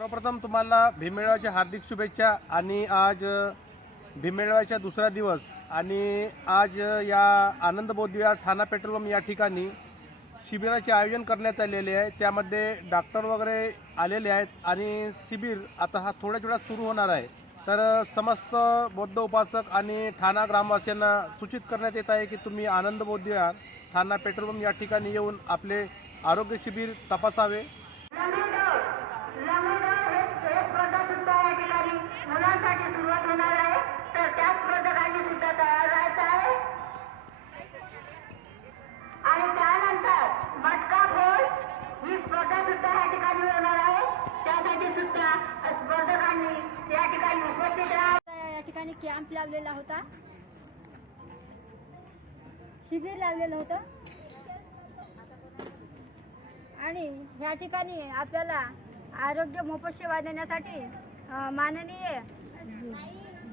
सर्वप्रथम तुम्हाला भीमेळाच्या हार्दिक शुभेच्छा आणि आज भीमेळाच्या दुसरा दिवस आणि आज या आनंद बौद्धिया ठाणा पेट्रोल पंप या ठिकाणी शिबिराचे आयोजन करण्यात आलेले आहे. त्यामध्ये डॉक्टर वगैरे आलेले आहेत आणि शिबिर आता हा थोड्याच वेळात सुरू होणार आहे. तर समस्त बौद्ध उपासक आणि ठाणा ग्रामवासियांना सूचित करण्यात येत आहे की तुम्ही आनंद बौद्धिया ठाणा पेट्रोल पंप या ठिकाणी येऊन आपले आरोग्य शिबिर तपासावे. ठिकाणी कॅम्प लावलेला होता. शिबिर लावलेलं होतं. आणि ह्या ठिकाणी आपल्याला आरोग्य मोफत देण्यासाठी माननीय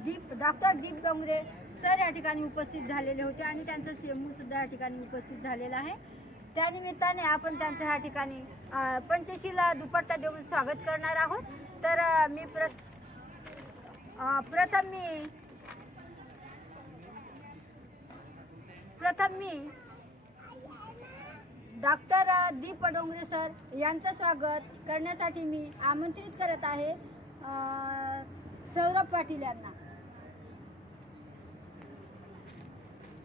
दीप डॉक्टर दीप डोंगरे सर या ठिकाणी उपस्थित झालेले होते आणि त्यांचं चेंबूर सुद्धा या ठिकाणी उपस्थित झालेला आहे. त्यानिमित्ताने आपण त्यांचं ह्या ठिकाणी पंचशीला दुपट्टा देऊन स्वागत करणार आहोत. तर मी प्र प्रथम मी प्रथम मी डॉक्टर दीप डोंगरे सर यांचं स्वागत करण्यासाठी मी आमंत्रित करत आहे सौरभ पाटील यांना.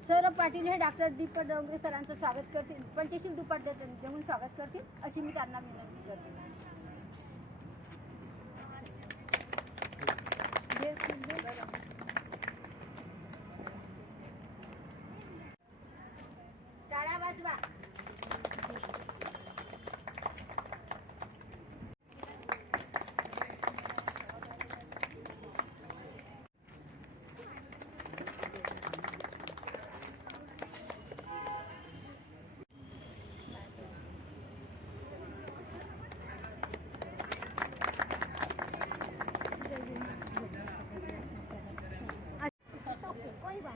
सौरभ पाटील हे डॉक्टर दीप डोंगरे सरांचं स्वागत करतील पंचशील दुपार देऊन स्वागत करतील अशी मी त्यांना विनंती करते. कोई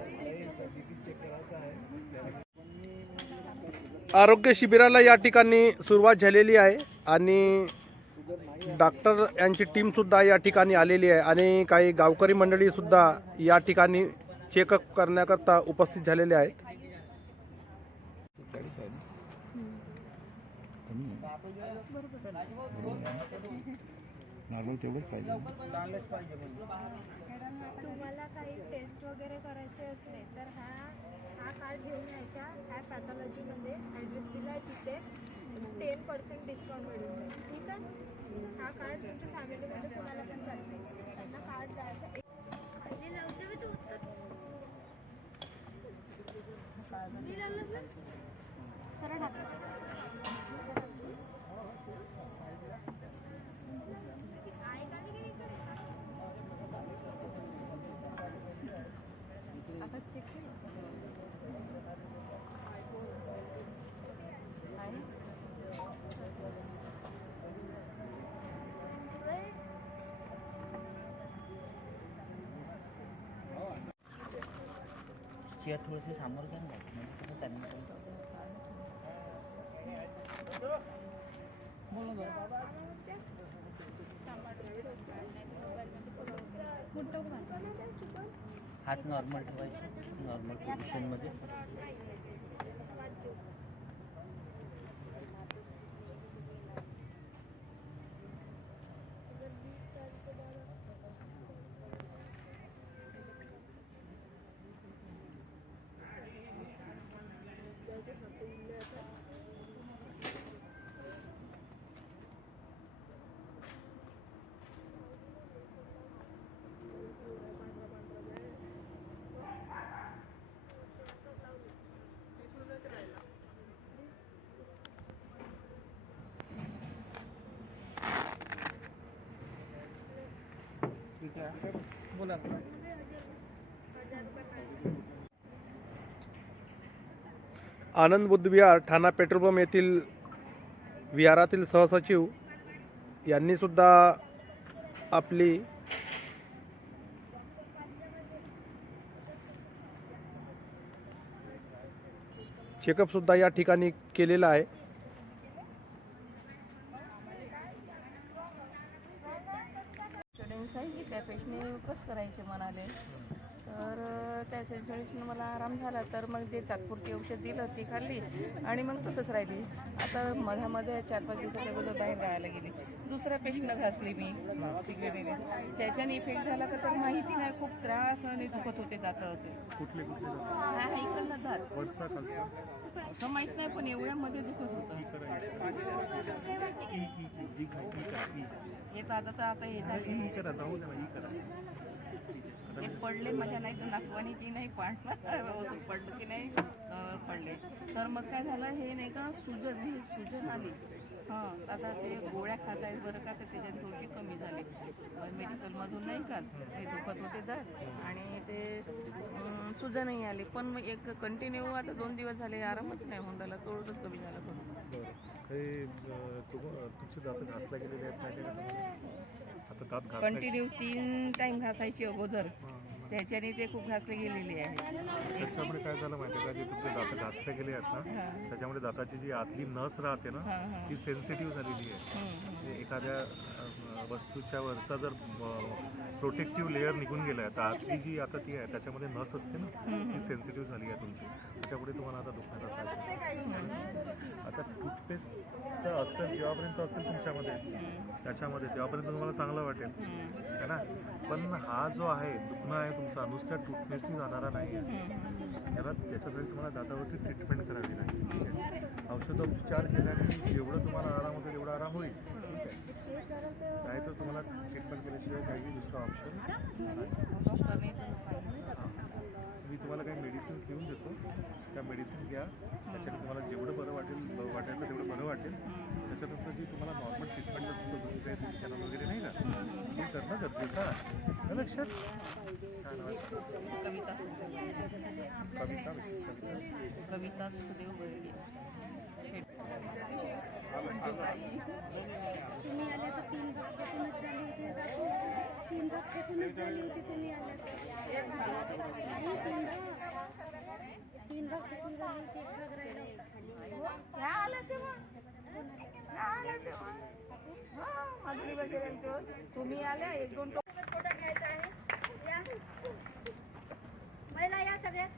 आरोग्य शिबिराला या ठिकाणी सुरुवात झालेली आहे आणि डॉक्टर यांची टीमसुद्धा या ठिकाणी आलेली आहे आणि काही गावकरी मंडळीसुद्धा या ठिकाणी चेकअप करण्याकरता उपस्थित झालेले आहेत. तुम्हाला काही टेस्ट वगैरे करायचे असले तर हा हा कार्ड घेऊन आहे पॅथॉलॉजीमध्ये ॲड्रेस दिला आहे तिथे टेन पर्सेंट डिस्काउंट मिळून ठीक आहे? हा कार्ड तुमच्या फॅमिलीमध्ये कोणाला पण चालते त्यांना कार्ड द्यायचं मी लावते तू उत्तर. सरळ हात चेअर थोडीशी समोर घ्या ना म्हणजे कसं त्यांना हात नॉर्मल ठेवायचे नॉर्मल पोझिशनमध्ये आनंद आनंद बुद्धविहार ठाणा पेट्रोल पंप येथील विहारातील सहसचिव यांनीसुद्धा आपली चेकअपसुद्धा या ठिकाणी केलेला आहे. ते तात्पुरती औषध दिलं ती खाल्ली आणि मग तसंच राहिली. आता मधामध्ये चार पाच दिवसाच्या अगोदर बाहेर राहायला गेली. दुसऱ्या पेशंटला घासली मी तिकडे गेले त्याच्याने इफेक्ट झाला का तर माहिती नाही खूप त्रास आणि दुखत होते जात होते. कुठले कुठले हा हा इकडनं जात असं माहीत नाही पण एवढ्यामध्ये दुखत होतं. येत आता तर आता ई ते पडले माझ्या नाही तर नातवानी की नाही पाडलं पडलं की नाही. पडले. तर मग काय झालं हे नाही का सुजन ही सुजन आली. हां आता ते गोळ्या खात आहेत बरं का तर त्याच्यात थोडी कमी झाली. मेडिकलमधून नाही का ते दुखत होते तर. आणि ते सुजनही आली. पण मग एक कंटिन्यू आता दोन दिवस झाले आरामच नाही होंडाला थोडंच कमी झालं हे घासल्या कंटिन्यू तीन टाइम घासायची अगोदर. हां, हां. त्याच्याने ते खूप घासले गेलेले आहे त्याच्यामुळे काय झालं माहिती का? जे तुमचे दात घासले गेले आहेत ना त्याच्यामुळे दाताची जी आतली नस राहते ना ती सेन्सिटिव्ह झालेली आहे. म्हणजे एखाद्या वस्तूच्या वरचा जर प्रोटेक्टिव्ह लेअर निघून गेला आहे तर आतली जी आता ती आहे त्याच्यामध्ये नस असते ना ती सेन्सिटिव्ह झाली आहे तुमची. त्याच्यामुळे तुम्हाला आता दुखण्याचा त्रास. आता टूथपेस्टचं असर जेव्हापर्यंत असेल तुमच्यामध्ये त्याच्यामध्ये तेव्हापर्यंत तुम्हाला चांगलं वाटेल. है ना? पण हा जो आहे दुखणं आहे तुमचा नुसत्या टूथपेस्टनी जाणारा नाही आहे त्याला त्याच्यासाठी तुम्हाला दातावरती ट्रीटमेंट करावी लागेल. औषधोपचार केल्याने जेवढं तुम्हाला आराम होतो तेवढा आराम होईल. ठीक आहे नाही तर तुम्हाला ट्रीटमेंट केल्याशिवाय काही दुसरा ऑप्शन मी तुम्हाला काही मेडिसिन्स लिहून देतो. त्या मेडिसिन घ्या. त्याच्याने तुम्हाला जेवढं बरं वाटेल वाटायचं तेवढं बरं वाटेल. त्याच्यानंतर जी तुम्हाला नॉर्मल ट्रीटमेंट असतं जसं काही चॅनल वगैरे नाही का ते करणं गरजेचं आहे. लक्षात? कविता. कविता विशेष कविता. कविता सुखदेव तुम्ही आले तर तीन भाग भेटूनच झाली होती तीन भाग भेटूनच झाली होती तुम्ही आल्या नाही तीन भाग तीन भाग भेटून झाली होती एक भाग राहिला आला तुम्ही आल्या एक दोन फोटो आहे महिला या सगळ्यात